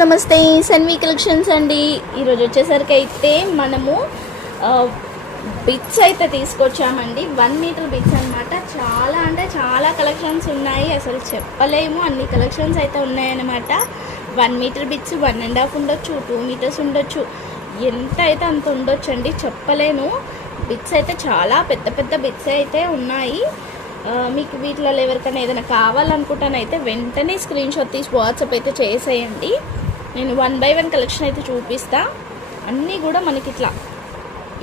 నమస్తే సన్వి కలెక్షన్స్ అండి. ఈరోజు వచ్చేసరికి అయితే మనము బిట్స్ అయితే తీసుకొచ్చామండి. 1 మీటర్ బిట్స్ అనమాట. చాలా అంటే చాలా కలెక్షన్స్ ఉన్నాయి, అసలు చెప్పలేము, అన్ని కలెక్షన్స్ అయితే ఉన్నాయన్నమాట. 1 మీటర్ బిట్స్ 1.5 ఉండొచ్చు, 2 మీటర్స్ ఉండొచ్చు, ఎంత అయితే అంత ఉండొచ్చు అండి, చెప్పలేను. బిట్స్ అయితే చాలా పెద్ద పెద్ద బిట్స్ అయితే ఉన్నాయి. మీకు వీటిలో ఎవరికైనా ఏదైనా కావాలనుకుంటానైతే వెంటనే స్క్రీన్ షాట్ తీసి వాట్సాప్ అయితే చేసేయండి. నేను 1 by 1 కలెక్షన్ అయితే చూపిస్తా. అన్నీ కూడా మనకి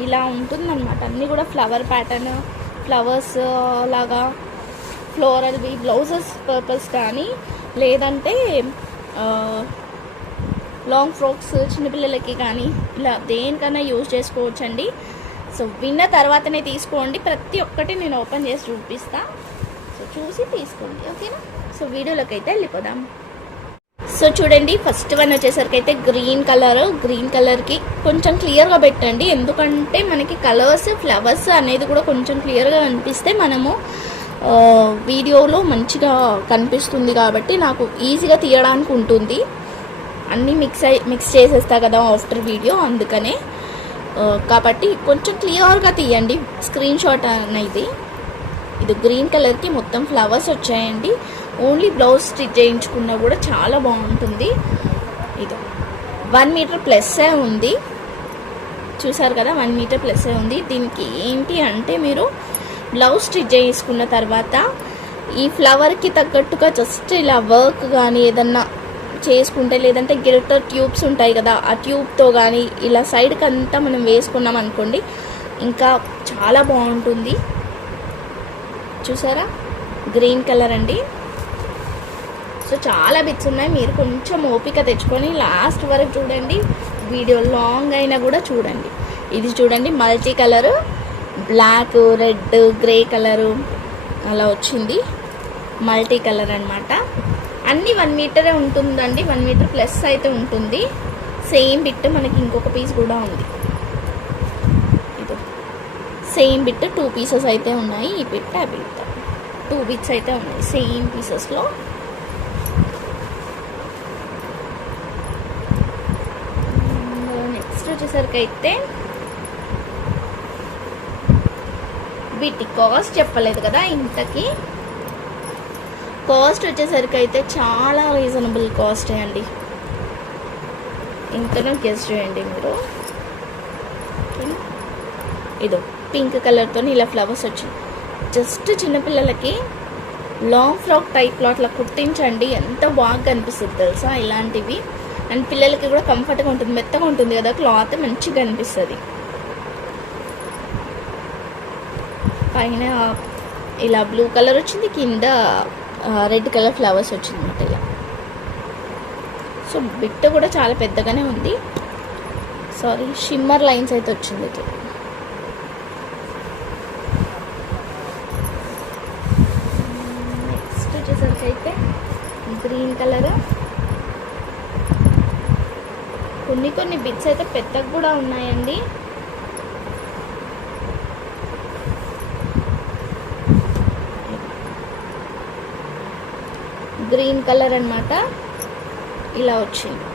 ఇలా ఉంటుందన్నమాట. అన్నీ కూడా ఫ్లవర్ ప్యాటర్న్, ఫ్లవర్స్ లాగా ఫ్లోరల్వి బ్లౌజెస్ పర్పస్ కానీ, లేదంటే లాంగ్ ఫ్రాక్స్ చిన్నపిల్లలకి కానీ ఇలా దేనికైనా యూజ్ చేసుకోవచ్చండి. సో విన్న తర్వాతనే తీసుకోండి. ప్రతి ఒక్కటి నేను ఓపెన్ చేసి చూపిస్తా, సో చూసి తీసుకోండి, ఓకేనా. సో వీడియోలోకి అయితే వెళ్ళిపోదాం. సో చూడండి, ఫస్ట్ వన్ వచ్చేసరికి అయితే గ్రీన్ కలర్కి కొంచెం క్లియర్గా పెట్టండి, ఎందుకంటే మనకి కలర్స్ ఫ్లవర్స్ అనేది కూడా కొంచెం క్లియర్గా కనిపిస్తే మనము వీడియోలో మంచిగా కనిపిస్తుంది, కాబట్టి నాకు ఈజీగా తీయడానికి ఉంటుంది. అన్నీ మిక్స్ చేసేస్తా కదా ఆఫ్టర్ వీడియో, అందుకనే కాబట్టి కొంచెం క్లియర్గా తీయండి స్క్రీన్ షాట్ అనేది. ఇది గ్రీన్ కలర్కి మొత్తం ఫ్లవర్స్ వచ్చాయండి. ఓన్లీ బ్లౌజ్ స్టిచ్ చేయించుకున్నా కూడా చాలా బాగుంటుంది. ఇది 1 మీటర్ ప్లస్సే ఉంది, చూసారు కదా, 1 మీటర్ ప్లస్సే ఉంది. దీనికి ఏంటి అంటే మీరు బ్లౌజ్ స్టిచ్ చేసుకున్న తర్వాత ఈ ఫ్లవర్కి తగ్గట్టుగా జస్ట్ ఇలా వర్క్ కానీ ఏదన్నా చేసుకుంటే, లేదంటే గిల్టర్ ట్యూబ్స్ ఉంటాయి కదా, ఆ ట్యూబ్తో కానీ ఇలా సైడ్కి అంతా మనం వేసుకున్నాం అనుకోండి, ఇంకా చాలా బాగుంటుంది. చూసారా, గ్రీన్ కలర్ అండి. సో చాలా బిట్స్ ఉన్నాయి, మీరు కొంచెం ఓపిక తెచ్చుకొని లాస్ట్ వరకు చూడండి. వీడియో లాంగ్ అయినా కూడా చూడండి. ఇది చూడండి, multi colour, black, red, grey colour అలా వచ్చింది, మల్టీ కలర్ అనమాట. అన్నీ 1 మీటరే ఉంటుందండి, 1 మీటర్ ప్లస్ అయితే ఉంటుంది. సేమ్ బిట్ మనకి ఇంకొక పీస్ కూడా ఉంది. ఇది సేమ్ బిట్ 2 పీసెస్ అయితే ఉన్నాయి. ఈ బిట్ ఆ బిట్ 2 బిట్స్ అయితే ఉన్నాయి సేమ్ పీసెస్లో. నెక్స్ట్ వచ్చేసరికి అయితే వీటి కాస్ట్ చెప్పలేదు కదా, ఇంతకి కాస్ట్ వచ్చేసరికి అయితే చాలా రీజనబుల్ కాస్ట్ అండి. ఇంతనూ గెస్ చేయండి మీరు. ఇదో పింక్ కలర్తో ఇలా ఫ్లవర్స్ వచ్చింది. జస్ట్ చిన్నపిల్లలకి లాంగ్ ఫ్రాక్ టైప్లో అట్లా కుట్టించండి, ఎంత బాగా కనిపిస్తుంది తెలుసా ఇలాంటివి. అండ్ పిల్లలకి కూడా కంఫర్ట్గా ఉంటుంది, మెత్తగా ఉంటుంది కదా క్లాత్, మంచిగా కనిపిస్తుంది. పైన ఇలా బ్లూ కలర్ వచ్చింది, కింద రెడ్ కలర్ ఫ్లవర్స్ వచ్చింది అనమాట ఇలా. సో బిట్ కూడా చాలా పెద్దగానే ఉంది. సారీ, షిమ్మర్ లైన్స్ అయితే వచ్చింది ఇది. నెక్స్ట్ వచ్చేసరికి అయితే గ్రీన్ కలర్. కొన్ని బిట్స్ అయితే పెద్దగా కూడా ఉన్నాయండి. గ్రీన్ కలర్ అన్నమాట, ఇలా వచ్చింది.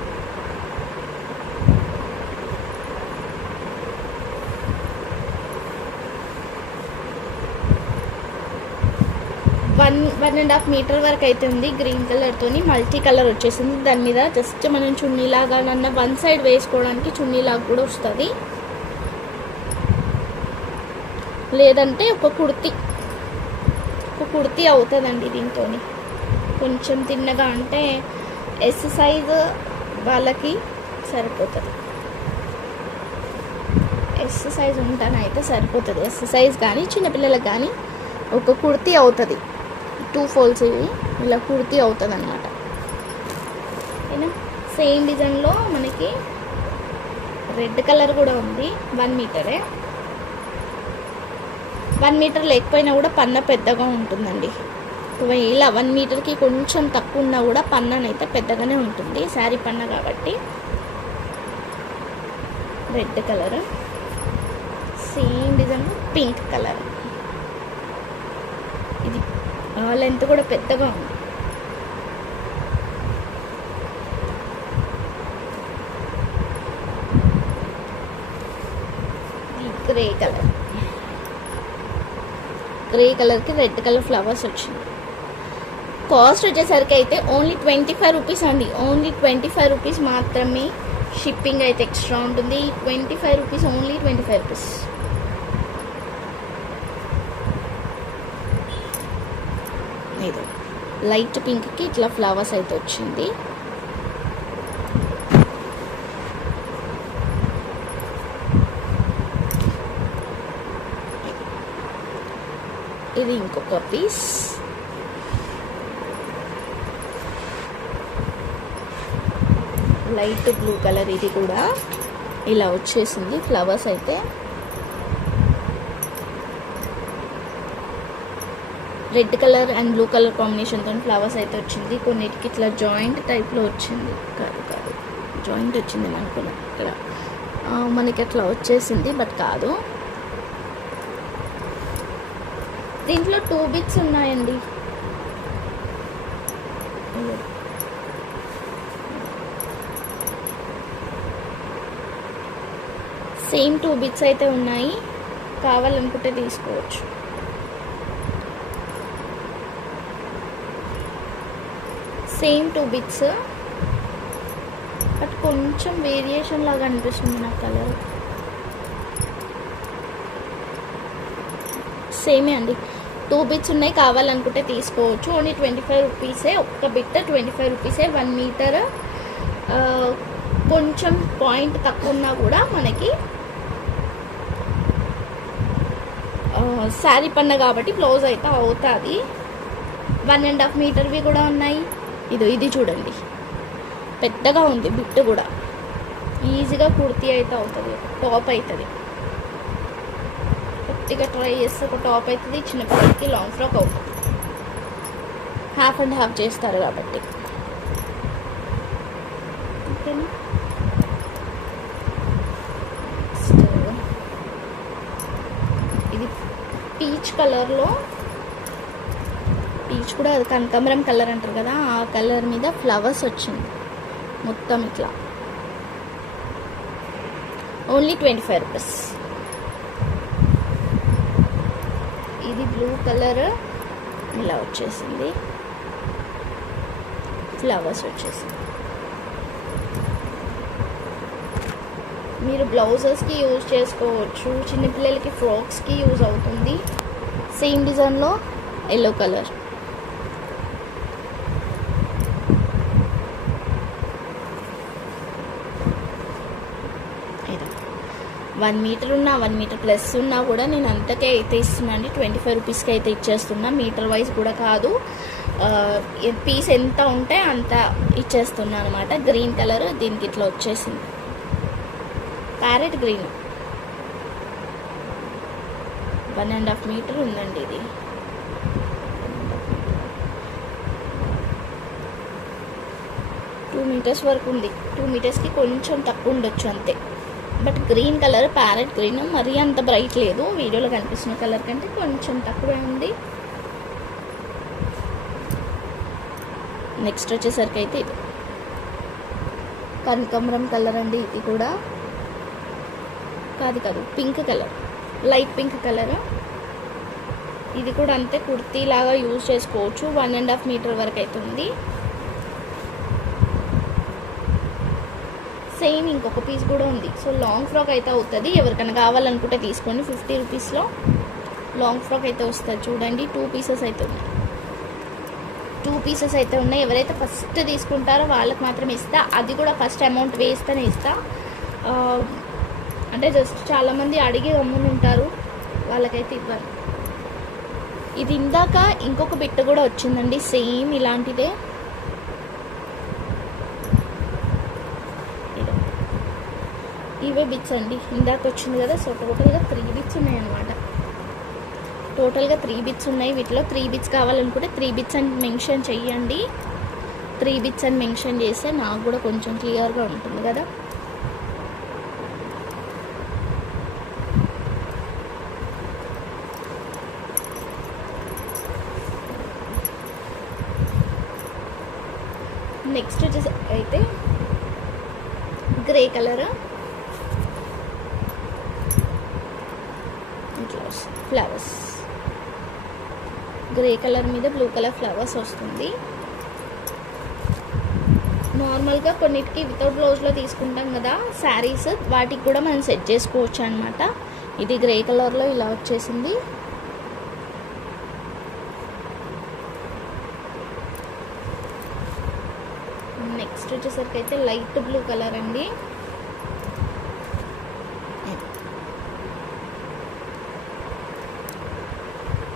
వన్ 1.5 మీటర్ వరకు అయితే ఉంది. గ్రీన్ కలర్తోని మల్టీ కలర్ వచ్చేసింది. దాని మీద జస్ట్ మనం చున్నీలాగా నన్న 1 సైడ్ వేసుకోవడానికి చున్నీలాగా కూడా వస్తుంది, లేదంటే ఒక కుర్తీ అవుతుందండి దీంతో. కొంచెం తిన్నగా అంటే ఎస్ సైజ్ వాళ్ళకి సరిపోతుంది, ఎస్ సైజ్ ఉంటానైతే సరిపోతుంది. ఎస్ సైజ్ కానీ చిన్నపిల్లలకు కానీ ఒక కుర్తీ అవుతుంది. 2 ఫోల్డ్స్ ఇలా కుర్తీ అవుతుంది అన్నమాట. ఓకేనా. సేమ్ డిజైన్లో మనకి రెడ్ కలర్ కూడా ఉంది. 1 మీటరే, 1 మీటర్ లేకపోయినా కూడా పన్న పెద్దగా ఉంటుందండి. ఇలా 1 మీటర్కి కొంచెం తక్కువ ఉన్నా కూడా పన్ననైతే పెద్దగానే ఉంటుంది, శారీ పన్న కాబట్టి. Red colour, same design pink colour. ఇది లెంత్ కూడా పెద్దగా ఉంది. గ్రే కలర్, గ్రే కలర్కి రెడ్ కలర్ ఫ్లవర్స్ వచ్చింది. కాస్ట్ వచ్చేసరికి అయితే ఓన్లీ 25 రూపీస్ అండి. ఓన్లీ 25 రూపీస్ మాత్రమే. షిప్పింగ్ అయితే ఎక్స్ట్రా ఉంటుంది. 25 రూపీస్, ఓన్లీ 25 రూపీస్. ఇది లైట్ పింక్కి ఇట్లా ఫ్లవర్స్ అయితే వచ్చింది. ఇది ఇంకొక పీస్. లైట్ బ్లూ కలర్, ఇది కూడా ఇలా వచ్చేసింది ఫ్లవర్స్ అయితే. Red colour and blue colour కాంబినేషన్తో ఫ్లవర్స్ అయితే వచ్చింది. కొన్నిటికి ఇట్లా జాయింట్ టైప్లో వచ్చింది. కాదు జాయింట్ వచ్చింది అనుకున్నా, ఇక్కడ మనకి అట్లా వచ్చేసింది, బట్ కాదు. దీంట్లో 2 బిట్స్ ఉన్నాయండి. సేమ్ 2 బిట్స్ అయితే ఉన్నాయి. కావాలనుకుంటే తీసుకోవచ్చు. సేమ్ 2 బిట్స్, బట్ కొంచెం వేరియేషన్ లాగా అనిపిస్తుంది నాకు కలర్. సేమే అండి. 2 బిట్స్ ఉన్నాయి. కావాలనుకుంటే తీసుకోవచ్చు. ఓన్లీ 25 రూపీసే. ఒక్క బిట్ 25 రూపీసే. 1 మీటర్ కొంచెం పాయింట్ తక్కువ ఉన్నా కూడా మనకి శారీ పన్న కాబట్టి బ్లౌజ్ అయితే అవుతుంది. 1.5 మీటర్వి కూడా ఉన్నాయి. ఇది చూడండి, పెద్దగా ఉంది బిట్ కూడా. ఈజీగా కుర్తీ అయితే అవుతుంది, టాప్ అవుతుంది. కొద్దిగా ట్రై చేస్తే ఒక టాప్ అవుతుంది. చిన్నపిల్లలకి లాంగ్ ఫ్రాక్ అవుతుంది. హాఫ్ అండ్ హాఫ్ చేస్తారు కాబట్టి. ఓకేనా. ఇది పీచ్ కలర్లో, పీచ్ కూడా అది కనకాంబరం కలర్ అంటారు కదా, ఆ కలర్ మీద ఫ్లవర్స్ వచ్చింది మొత్తం ఇట్లా. Only 25 rupees. ఇది బ్లూ కలర్, ఇలా వచ్చేసింది, ఫ్లవర్స్ వచ్చేసింది. మీరు బ్లౌజెస్కి యూజ్ చేసుకోవచ్చు. చిన్నపిల్లలకి ఫ్రాక్స్కి యూజ్ అవుతుంది. సేమ్ డిజైన్లో ఎల్లో కలర్. ఇది 1 మీటర్ ఉన్నా, 1 మీటర్ ప్లస్ ఉన్నా కూడా నేను అంతకే అయితే ఇస్తున్నా అండి. 25 రూపీస్కి అయితే ఇచ్చేస్తున్నా. మీటర్ వైజ్ కూడా కాదు, పీస్ ఎంత ఉంటే అంత ఇచ్చేస్తున్నా అనమాట. గ్రీన్ కలర్ దీనికి ఇట్లా వచ్చేసింది, ప్యారెట్ గ్రీన్. 1.5 మీటర్ ఉందండి ఇది. టూ మీటర్స్ వరకు ఉంది. 2 మీటర్స్కి కొంచెం తక్కువ ఉండొచ్చు అంతే. But green colour, parrot green మరీ అంత బ్రైట్ లేదు. వీడియోలో కనిపిస్తున్న కలర్ కంటే కొంచెం తక్కువే ఉంది. నెక్స్ట్ వచ్చేసరికి అయితే ఇది కనకాంబరం కలర్ అండి. ఇది కూడా కాదు pink colour, light pink colour. ఇది కూడా అంతే, కుర్తీ లాగా యూజ్ చేసుకోవచ్చు. 1.5 మీటర్ వరకు అయితే ఉంది. సేమ్ ఇంకొక పీస్ కూడా ఉంది. సో లాంగ్ ఫ్రాక్ అయితే అవుతుంది. ఎవరికైనా కావాలనుకుంటే తీసుకోండి. 50 రూపీస్లో లాంగ్ ఫ్రాక్ అయితే వస్తుంది. చూడండి, 2 పీసెస్ అయితే ఉన్నాయి. 2 పీసెస్ అయితే ఉన్నాయి. ఎవరైతే ఫస్ట్ తీసుకుంటారో వాళ్ళకి మాత్రమే ఇస్తా. అది కూడా ఫస్ట్ అమౌంట్ వేస్తేనే ఇస్తా. అంటే జస్ట్ చాలామంది అడిగి అమ్ముని ఉంటారు, వాళ్ళకైతే ఇవ్వను. ఇది ఇందాక ఇంకొక బిట్ కూడా వచ్చిందండి, సేమ్ ఇలాంటిదే. ఇవే బిట్స్ అండి, ఇందాక వచ్చింది కదా. సో టోటల్గా 3 బిట్స్ ఉన్నాయి అన్నమాట. టోటల్గా 3 బిట్స్ ఉన్నాయి. వీటిలో 3 బిట్స్ కావాలనుకుంటే 3 బిట్స్ అని మెన్షన్ చెయ్యండి. 3 బిట్స్ అని మెన్షన్ చేస్తే నాకు కూడా కొంచెం క్లియర్గా ఉంటుంది కదా. నెక్స్ట్ వచ్చేసి అయితే grey colour, blouse flowers, grey colour మీద బ్లూ కలర్ ఫ్లవర్స్ వస్తుంది. నార్మల్గా కొన్నిటికి వితౌట్ బ్లౌజ్లో తీసుకుంటాం కదా శారీస్, వాటికి కూడా మనం సెట్ చేసుకోవచ్చు అనమాట. ఇది గ్రే కలర్లో ఇలా వచ్చేసింది. నెక్స్ట్ వచ్చేసరికి అయితే లైట్ బ్లూ కలర్ అండి.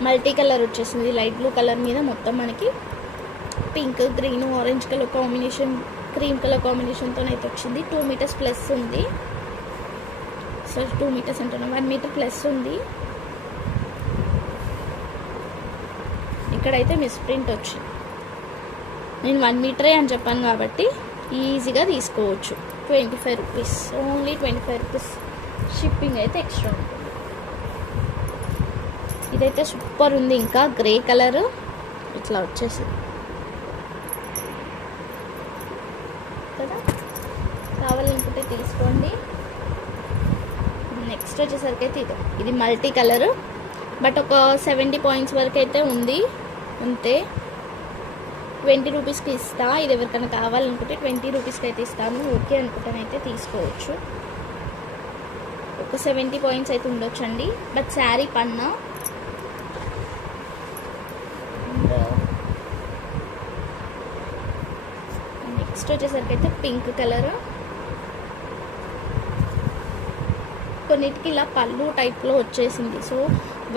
మల్టీ కలర్ వచ్చేసింది. లైట్ బ్లూ కలర్ మీద మొత్తం మనకి pink, green, orange colour combination, cream colour కాంబినేషన్తో అయితే వచ్చింది. 2 మీటర్స్ ప్లస్ ఉంది. సో 2 మీటర్స్ అంటున్నాం, 1 మీటర్ ప్లస్ ఉంది. ఇక్కడైతే మిస్ ప్రింట్ వచ్చింది. నేను 1 మీటరే అని చెప్పాను కాబట్టి ఈజీగా తీసుకోవచ్చు. 25 రూపీస్, ఓన్లీ 25 రూపీస్. షిప్పింగ్ అయితే ఎక్స్ట్రా ఉంటుంది. ఇదైతే సూపర్ ఉంది. ఇంకా గ్రే కలర్ ఇట్లా వచ్చేసింది కదా, కావాలనుకుంటే తీసుకోండి. నెక్స్ట్ వచ్చేసరికి అయితే ఇది మల్టీ కలర్, బట్ ఒక 70 పాయింట్స్ వరకు అయితే ఉంది అంతే. 20 రూపీస్కి ఇస్తా. ఇది ఎవరికైనా కావాలనుకుంటే 20 రూపీస్కి అయితే ఇస్తాను. ఓకే అనుకుంటానైతే తీసుకోవచ్చు. ఒక 70 పాయింట్స్ అయితే ఉండొచ్చండి. బట్ శారీ పన్నా నెక్స్ట్ వచ్చేసరికి అయితే పింక్ కలర్. కొన్నిటికి ఇలా పళ్ళు టైప్లో వచ్చేసింది. సో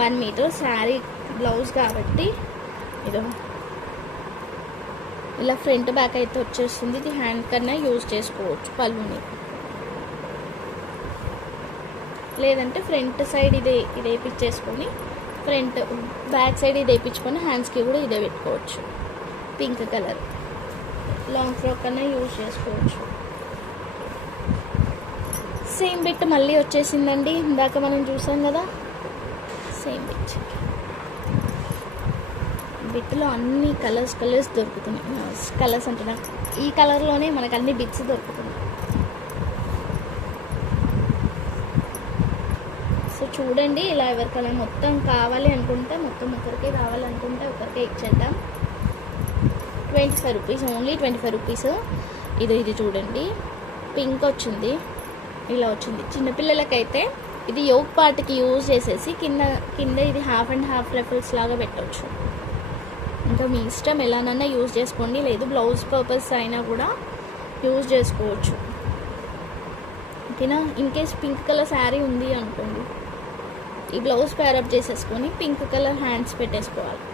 1 మీటర్ శారీ బ్లౌజ్ కాబట్టి ఇదో ఇలా ఫ్రంట్ బ్యాక్ అయితే వచ్చేస్తుంది. ఇది హ్యాండ్ కన్నా యూజ్ చేసుకోవచ్చు పళ్ళుని, లేదంటే ఫ్రంట్ సైడ్ ఇదే వేయించేసుకొని ఫ్రంట్ బ్యాక్ సైడ్ ఇది వేయించుకొని హ్యాండ్స్కి కూడా ఇదే పెట్టుకోవచ్చు. పింక్ కలర్ లాంగ్ ఫ్రాక్ కన్నా యూజ్ చేసుకోవచ్చు. సేమ్ బిట్ మళ్ళీ వచ్చేసిందండి. ఇందాక మనం చూసాం కదా, సేమ్ బిట్లో అన్ని కలర్స్ దొరుకుతున్నాయి. కలర్స్ అంటున్నా, ఈ కలర్లోనే మనకు అన్ని బిట్స్ దొరుకుతున్నాయి. సో చూడండి, ఇలా ఎవరికైనా మొత్తం కావాలి అనుకుంటే, మొత్తం ఒకరికే కావాలనుకుంటే ఒకరికే ఇచ్చేద్దాం. 25 రూపీస్, ఓన్లీ 25 రూపీస్. ఇది చూడండి, పింక్ వచ్చింది, ఇలా వచ్చింది. చిన్నపిల్లలకైతే ఇది యోగ్ పార్ట్కి యూజ్ చేసేసి కింద ఇది హాఫ్ అండ్ హాఫ్ రెఫల్స్ లాగా పెట్టవచ్చు. ఇంకా మీ ఇష్టం, ఎలానన్నా యూజ్ చేసుకోండి. లేదు బ్లౌజ్ పర్పస్ అయినా కూడా యూజ్ చేసుకోవచ్చు. ఓకేనా. In case pink colour sari ఉంది అనుకోండి, ఈ బ్లౌజ్ ప్యారప్ చేసేసుకొని పింక్ కలర్ హ్యాండ్స్ పెట్టేసుకోవాలి.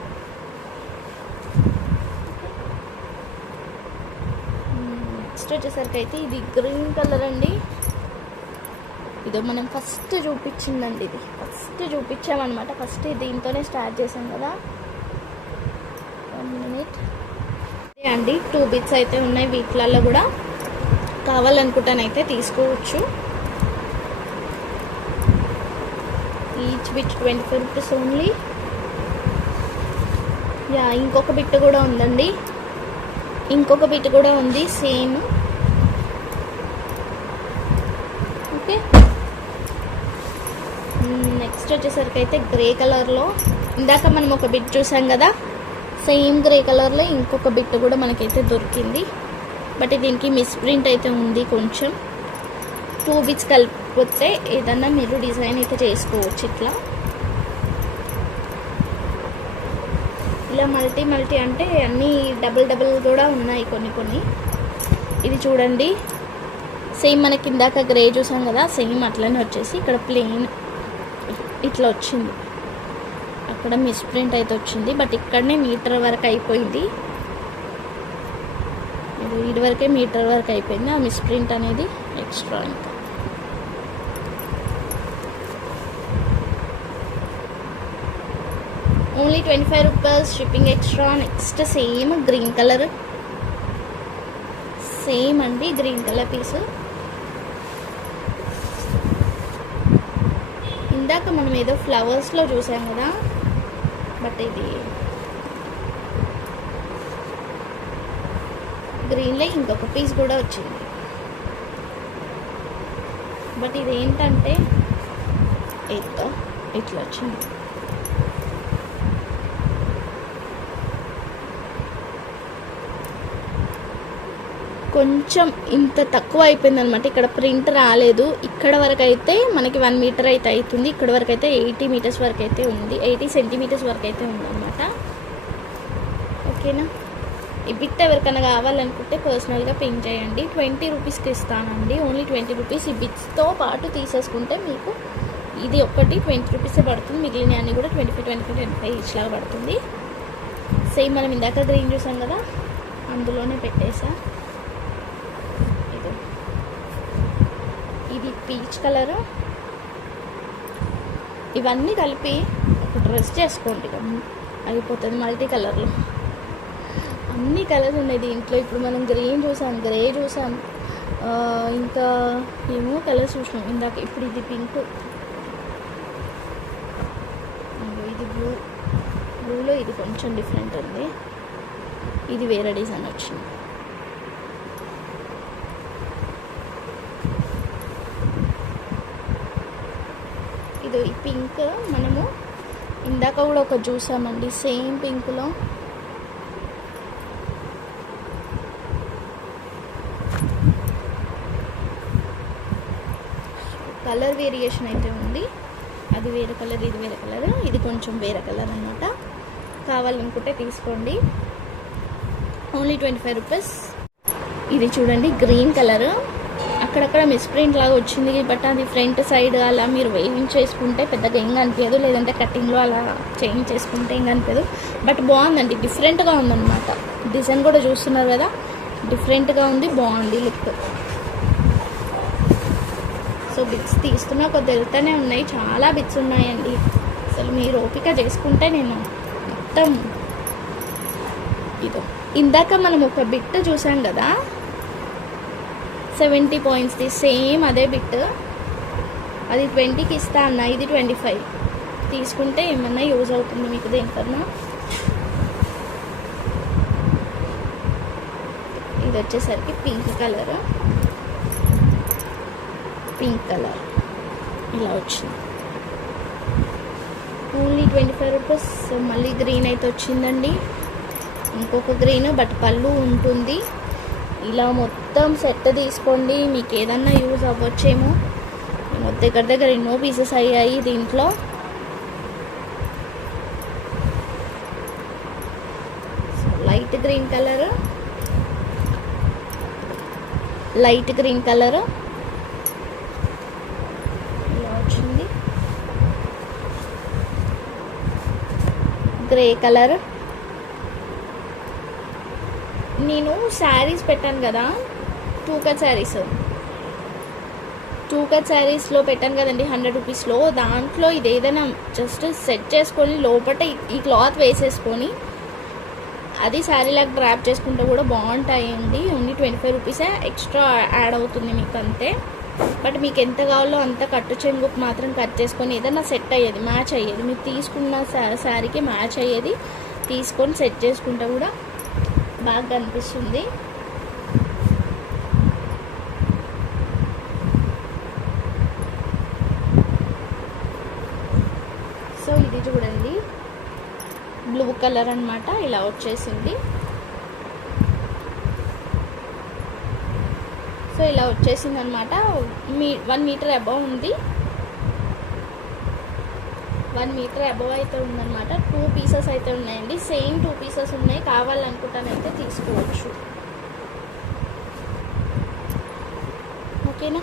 నెక్స్ట్ వచ్చేసరికి అయితే ఇది గ్రీన్ కలర్ అండి. ఇదో మనం ఫస్ట్ చూపించిందండి, ఇది ఫస్ట్ చూపించామన్నమాట. ఫస్ట్ దీంతోనే స్టార్ట్ చేసాం కదా. 1 మినిట్ అండి. 2 బిట్స్ అయితే ఉన్నాయి. వీటిలలో కూడా కావాలనుకుంటానైతే తీసుకోవచ్చు. Each bit 25 rupees only. Yeah, ఇంకొక బిట్ కూడా ఉందండి. ఇంకొక బిట్ కూడా ఉంది సేమ్. ఓకే. నెక్స్ట్ వచ్చేసరికి అయితే గ్రే కలర్లో ఇందాక మనం ఒక బిట్ చూసాం కదా, సేమ్ గ్రే కలర్లో ఇంకొక బిట్ కూడా మనకైతే దొరికింది. బట్ దీనికి మిస్ ప్రింట్ అయితే ఉంది కొంచెం. 2 బిట్స్ కలిపితే ఏదన్నా మీరు డిజైన్ అయితే చేసుకోవచ్చు. ఇలా మల్టీ అంటే అన్నీ డబుల్ కూడా ఉన్నాయి కొన్ని. ఇది చూడండి, సేమ్ మనకి ఇందాక గ్రే చూసాం కదా, సేమ్ అట్లనే వచ్చేసి ఇక్కడ ప్లెయిన్ ఇట్లా వచ్చింది. అక్కడ మిస్ ప్రింట్ అయితే వచ్చింది. బట్ ఇక్కడనే మీటర్ వరకు అయిపోయింది. ఇది వరకే మీటర్ వరకు అయిపోయింది. ఆ మిస్ ప్రింట్ అనేది ఎక్స్ట్రా. ఇంకా only 25 rupees, shipping extra. Next same green colour, same అండి గ్రీన్ కలర్ పీస్. ఇందాక మనం ఏదో ఫ్లవర్స్లో చూసాం కదా, బట్ ఇది గ్రీన్లో ఇంకొక పీస్ కూడా వచ్చింది. బట్ ఇది ఏంటంటే ఇట్లా వచ్చింది. కొంచెం ఇంత తక్కువ అయిపోయింది అనమాట. ఇక్కడ ప్రింట్ రాలేదు. ఇక్కడ వరకు అయితే మనకి 1 మీటర్ అయితే అవుతుంది. ఇక్కడ వరకు అయితే 80 మీటర్స్ వరకు అయితే ఉంది, 80 సెంటీమీటర్స్ వరకు అయితే ఉందన్నమాట. ఓకేనా. ఈ బిట్ ఎవరికైనా కావాలనుకుంటే పర్సనల్గా పింక్ చేయండి. 20 రూపీస్కి ఇస్తానండి, ఓన్లీ 20 రూపీస్. ఈ బిట్స్తో పాటు తీసేసుకుంటే మీకు ఇది ఒక్కటి 20 రూపీసే పడుతుంది, మిగిలిన అన్నీ కూడా 25 ఈచ్ లాగా పడుతుంది. సేమ్ మనం ఇందాక గ్రీన్ చూసాం కదా, అందులోనే పెట్టేసా. ఇది పీచ్ కలర్. ఇవన్నీ కలిపి ఒక డ్రెస్ చేసుకోండి, అయిపోతుంది. మల్టీ కలర్లో అన్ని కలర్స్ ఉన్నాయి దీంట్లో. ఇప్పుడు మనం గ్రీన్ చూసాం, గ్రే చూసాం, ఇంకా ఏమో కలర్స్ చూసినాం ఇందాక. ఇప్పుడు ఇది పింక్, ఇది బ్లూలో ఇది కొంచెం డిఫరెంట్ ఉంది, ఇది వేరే డిజైన్ వచ్చింది. ఇది ఈ పింక్ మనము ఇందాక కూడా ఒక చూసామండి, సేమ్ పింక్లో. కలర్ వేరియేషన్ అయితే ఉంది, అది వేరే కలర్, ఇది వేరే కలర్, ఇది కొంచెం వేరే కలర్ అనమాట. కావాలనుకుంటే తీసుకోండి, ఓన్లీ 25 రూపీస్. ఇది చూడండి గ్రీన్ కలర్, అక్కడక్కడ మిస్ప్రింట్ లాగా వచ్చింది, బట్ అది ఫ్రంట్ సైడ్ అలా మీరు వేయింగ్ చేసుకుంటే పెద్దగా ఏం కనిపించదు, లేదంటే కటింగ్లో అలా చేంజ్ చేసుకుంటే ఏం కనిపించదు. బట్ బాగుందండి, డిఫరెంట్గా ఉందన్నమాట. డిజైన్ కూడా చూస్తున్నారు కదా, డిఫరెంట్గా ఉంది, బాగుంది లుక్. సో బిట్స్ తీస్తున్నా కొద్ది వెళ్తూనే ఉన్నాయి, చాలా బిట్స్ ఉన్నాయండి. అసలు మీరు ఓపిక చేసుకుంటే నేను మొత్తం ఇదో ఇందాక మనం ఒక బిట్ చూసాం కదా 70 పాయింట్స్ది, సేమ్ అదే బిట్. అది 20కి ఇస్తా అన్న, ఇది 25 తీసుకుంటే ఏమన్నా యూజ్ అవుతుంది మీకు దేనికన్నా. ఇది వచ్చేసరికి పింక్ కలర్ ఇలా వచ్చింది, ఓన్లీ 25 రూపీస్. మళ్ళీ గ్రీన్ అయితే వచ్చిందండి, ఇంకొక గ్రీన్, బట్ పళ్ళు ఉంటుంది. ఇలా మొత్తం సెట్ తీసుకోండి, మీకు ఏదన్నా యూజ్ అవ్వచ్చేమో. దగ్గర ఎన్నో పీసెస్ అయ్యాయి దీంట్లో. లైట్ గ్రీన్ కలర్ ఇలా వచ్చింది, గ్రే కలర్. నేను శారీస్ పెట్టాను కదా, టూ కట్ శారీస్లో పెట్టాను కదండి 100 రూపీస్లో. దాంట్లో ఇది ఏదైనా జస్ట్ సెట్ చేసుకొని లోపల ఈ క్లాత్ వేసేసుకొని అది శారీ లాగా డ్రాప్ చేసుకుంటే కూడా బాగుంటాయండి. ఓన్లీ 25 రూపీసే ఎక్స్ట్రా యాడ్ అవుతుంది మీకు అంతే. బట్ మీకు ఎంత కావాలో అంత కట్టు చెంగుకు మాత్రం కట్ చేసుకొని ఏదైనా సెట్ అయ్యేది, మ్యాచ్ అయ్యేది, మీరు తీసుకున్న శారీకి మ్యాచ్ అయ్యేది తీసుకొని సెట్ చేసుకుంటే కూడా బాగా కనిపిస్తుంది. సో ఇది చూడండి బ్లూ కలర్ అన్నమాట, ఇలా వచ్చేసింది. సో ఇలా వచ్చేసింది అనమాట. 1 మీటర్ అబవ్ ఉంది, 1 మీటర్ అబవ్ అయితే ఉందన్నమాట. 2 పీసెస్ అయితే ఉన్నాయండి, సేమ్ 2 పీసెస్ ఉన్నాయి. కావాలనుకుంటానైతే తీసుకోవచ్చు, ఓకేనా.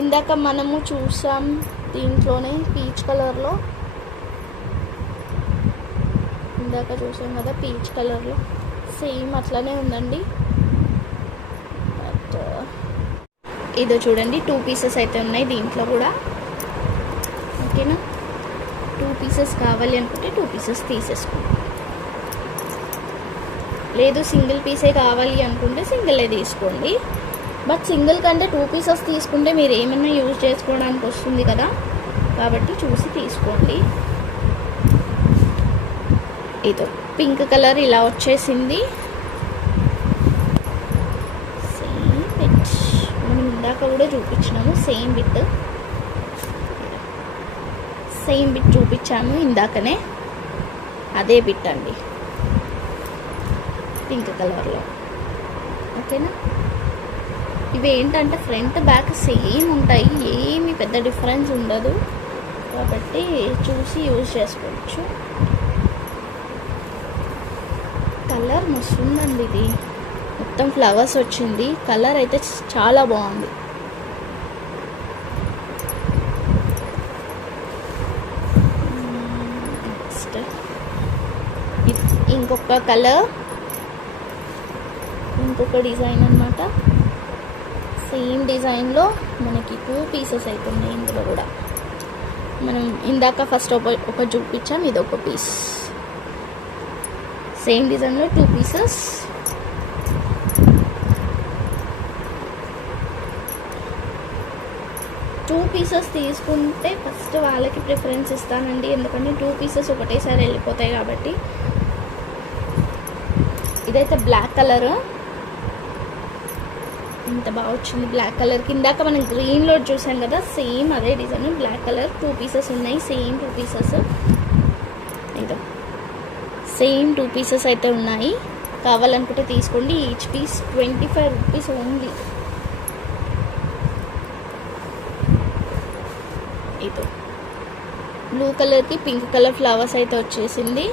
ఇందాక మనము చూసాం దీంట్లోనే పీచ్ కలర్లో, ఇందాక చూసాం కదా పీచ్ కలర్లో, సేమ్ అట్లానే ఉందండి. బట్ ఇదో చూడండి 2 పీసెస్ అయితే ఉన్నాయి దీంట్లో కూడా, ఓకేనా. 2 పీసెస్ కావాలి అనుకుంటే 2 పీసెస్ తీసేసుకోండి, లేదు సింగిల్ పీసే కావాలి అనుకుంటే సింగిలే తీసుకోండి. బట్ సింగిల్ కంటే 2 పీసెస్ తీసుకుంటే మీరు ఏమన్నా యూజ్ చేసుకోవడానికి వస్తుంది కదా, కాబట్టి చూసి తీసుకోండి. ఇదో పింక్ కలర్ ఇలా వచ్చేసింది, సేమ్ ఇందాక కూడా చూపించినాము, సేమ్ బిట్ చూపించాము ఇందాకనే, అదే బిట్ అండి, పింక్ కలర్లో. ఓకేనా. ఇవి ఏంటంటే ఫ్రంట్ బ్యాక్ సేమ్ ఉంటాయి, ఏమి పెద్ద డిఫరెన్స్ ఉండదు, కాబట్టి చూసి యూజ్ చేసుకోవచ్చు. కలర్ మస్తు ఉందండి, ఇది మొత్తం ఫ్లవర్స్ వచ్చింది, కలర్ అయితే చాలా బాగుంది. నెక్స్ట్ ఇంకొక కలర్, ఇంకొక డిజైన్ అన్నమాట. సేమ్ డిజైన్లో మనకి 2 పీసెస్ అయితే ఉన్నాయి. ఇందులో కూడా మనం ఇందాక ఫస్ట్ ఒక చూపించాం, ఇది ఒక పీస్. సేమ్ డిజైన్లో 2 పీసెస్. టూ పీసెస్ తీసుకుంటే ఫస్ట్ వాళ్ళకి ప్రిఫరెన్స్ ఇస్తానండి, ఎందుకంటే 2 పీసెస్ ఒకటేసారి వెళ్ళిపోతాయి కాబట్టి. ఇదైతే బ్లాక్ కలర్, ఇంత బాగా వచ్చింది బ్లాక్ కలర్. కిందాక మనం గ్రీన్లో చూసాం కదా, సేమ్ అదే డిజైన్, బ్లాక్ కలర్ 2 పీసెస్ ఉన్నాయి, సేమ్ 2 పీసెస్. ఇదో సేమ్ 2 పీసెస్ అయితే ఉన్నాయి, కావాలనుకుంటే తీసుకోండి. Each piece 25 rupees only. ఇదో బ్లూ కలర్కి పింక్ కలర్ ఫ్లవర్స్ అయితే వచ్చేసింది.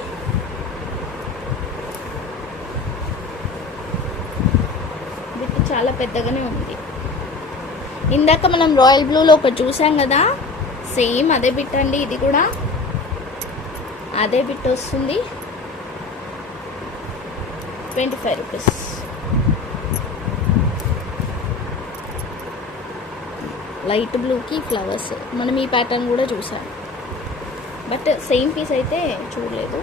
చాలా పెద్దగానే ఉంది. ఇందాక మనం రాయల్ బ్లూలో ఒకటి చూసాం కదా, సేమ్ అదే బిట్ అండి, ఇది కూడా అదే బిట్ వస్తుంది. 25 రూపీస్. లైట్ బ్లూకి ఫ్లవర్స్, మనం ఈ ప్యాటర్న్ కూడా చూసాం, బట్ సేమ్ పీస్ అయితే చూడలేదు.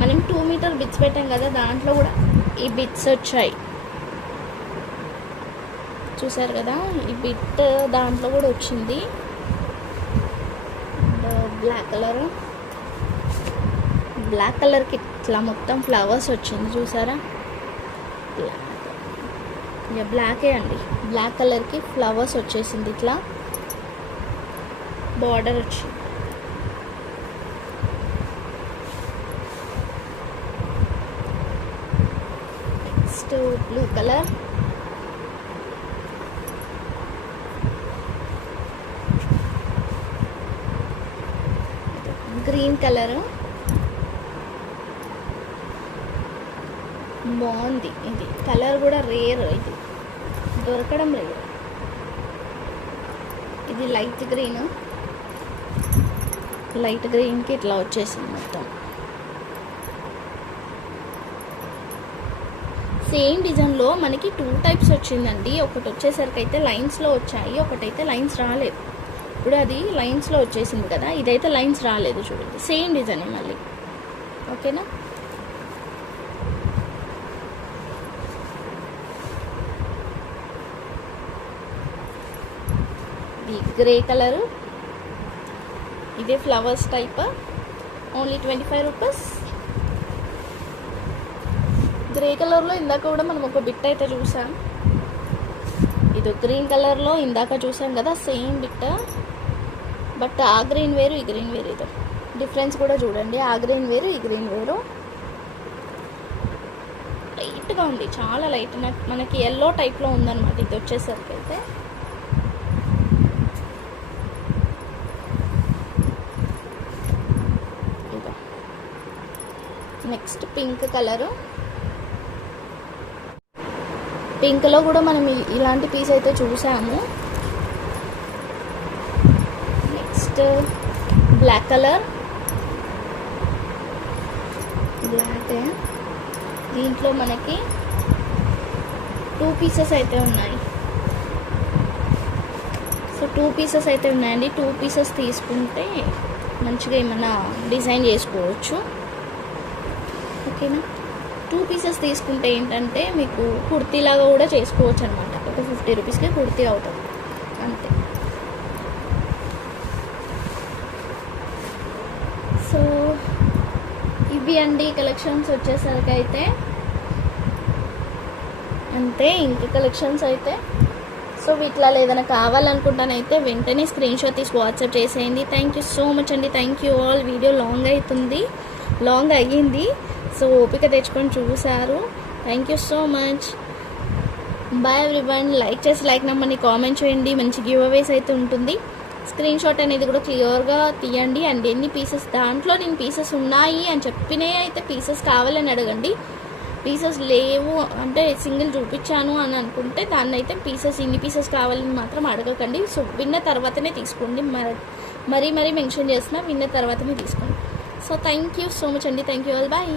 మనం 2 మీటర్ బిట్స్ పెట్టాం కదా, దాంట్లో కూడా ఈ బిట్స్ వచ్చాయి, చూసారు కదా, ఈ బిట్ దాంట్లో కూడా వచ్చింది. బ్లాక్ కలర్కి ఇట్లా మొత్తం ఫ్లవర్స్ వచ్చింది, చూసారా. బ్లాకే అండి, బ్లాక్ కలర్కి ఫ్లవర్స్ వచ్చేసింది, ఇట్లా బార్డర్ వచ్చింది. Next blue colour, green colour బాగుంది. ఇది కలర్ కూడా రేర్, ఇది దొరకడం రేర్. ఇది లైట్ గ్రీన్కి ఇట్లా వచ్చేసింది మొత్తం. సేమ్ డిజైన్లో మనకి 2 టైప్స్ వచ్చిందండి. ఒకటి వచ్చేసరికి అయితే లైన్స్లో వచ్చాయి, ఒకటైతే లైన్స్ రాలేదు. ఇప్పుడు అది లైన్స్లో వచ్చేసింది కదా, ఇదైతే లైన్స్ రాలేదు, చూడండి సేమ్ డిజైన్ మళ్ళీ. ఓకేనా. ఇది గ్రే కలరు, ఇదే flowers type, only 25 rupees. Grey కలర్లో ఇందాక కూడా మనం ఒక బిట్ అయితే చూసాం. ఇది గ్రీన్ కలర్లో ఇందాక చూసాం కదా, సేమ్ బిట్, బట్ ఆ గ్రీన్ వేరు, ఈ గ్రీన్ వేరు. ఇది డిఫరెన్స్ కూడా చూడండి, ఆ గ్రీన్ వేరు, ఈ గ్రీన్ వేరు. లైట్గా ఉంది, చాలా లైట్, మనకి ఎల్లో టైప్లో ఉందన్నమాట ఇది వచ్చేసరికి అయితే. ఇదో నెక్స్ట్ పింక్ కలరు, పింక్లో కూడా మనం ఇలాంటి పీస్ అయితే చూసాము. నెక్స్ట్ బ్లాక్ కలర్, దీంట్లో మనకి 2 పీసెస్ అయితే ఉన్నాయి. సో 2 పీసెస్ అయితే ఉన్నాయండి. 2 పీసెస్ తీసుకుంటే మంచిగా ఏమన్నా డిజైన్ చేసుకోవచ్చు. ఓకేనా. 2 పీసెస్ తీసుకుంటే ఏంటంటే మీకు కుర్తీలాగా కూడా చేసుకోవచ్చు అనమాట. ఒక 50 రూపీస్కి కుర్తీ అవుతుంది అంతే. సో ఇవి అండి కలెక్షన్స్ వచ్చేసరికి అయితే. అంతే ఇంకా కలెక్షన్స్ అయితే. సో వీటిలో ఏదైనా కావాలనుకుంటానైతే వెంటనే స్క్రీన్ షాట్ తీసి వాట్సాప్ చేసేయండి. థ్యాంక్ యూ సో మచ్ అండి. Thank you all. Video long అయ్యింది. సో ఓపిక తెచ్చుకొని చూసారు. Thank you so much. Bye everyone. Like చేసి లైక్ నెంబర్ని కామెంట్ చేయండి. మంచి గివ్ అవేస్ అయితే ఉంటుంది. స్క్రీన్ షాట్ అనేది కూడా క్లియర్గా తీయండి. అండ్ ఎన్ని పీసెస్, దాంట్లో నేను పీసెస్ ఉన్నాయి అని చెప్పినే అయితే పీసెస్ కావాలని అడగండి. పీసెస్ లేవు అంటే సింగిల్ చూపించాను అని అనుకుంటే దాన్ని అయితే ఇన్ని పీసెస్ కావాలని మాత్రం అడగకండి. సో విన్న తర్వాతనే తీసుకోండి. మరీ మెన్షన్ చేస్తున్నా, విన్న తర్వాతనే తీసుకోండి. So thank you so much అండి. Thank you all. బాయ్.